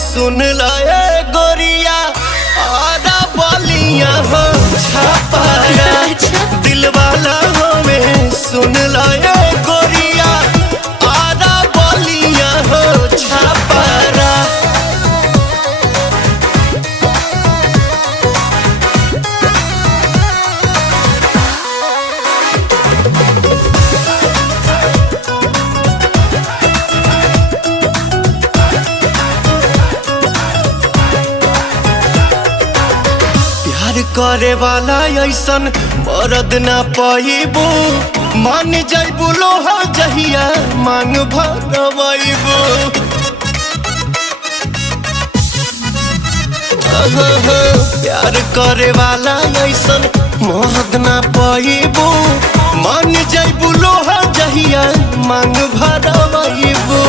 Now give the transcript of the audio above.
सुन लाए गोरिया आरा बलिया हो छापारा दिल वाला हमें सुन लाए गोरिया आरा बलिया हो छापारा। प्यार करे वाला ऐसन मरद ना पाइबू मान जाइबू लोहा जहिया मांग भरवाइबू। प्यार करे वाला ऐसन मरद ना पाइबू मान जाइबू लोहा जहिया मांग भरवाइबू।